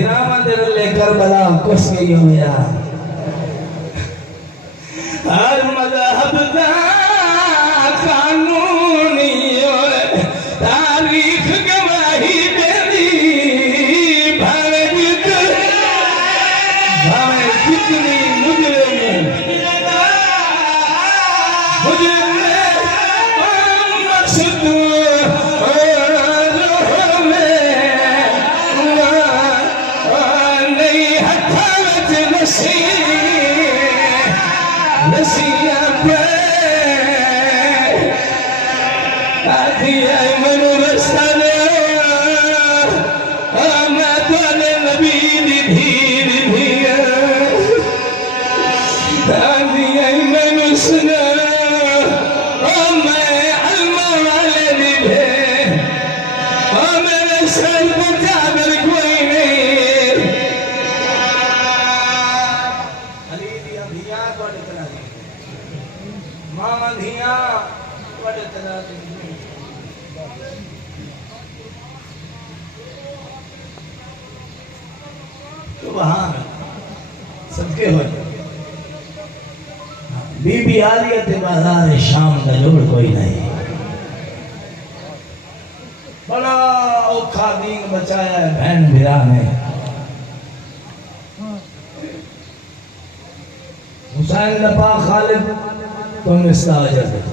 भिरामा तेरे लेकर बला कुछ नहीं हो गया हर मजहब का कानूनी तारीख गवाही देती भावे जितनी मुजरिम तो वहां सबके हो बीबी आलियत बाजार शाम का जोड़ कोई नहीं बड़ा औखा दीन बचाया है बहन भिरा ने हुसैन नपा खालिद तुम इसका अजर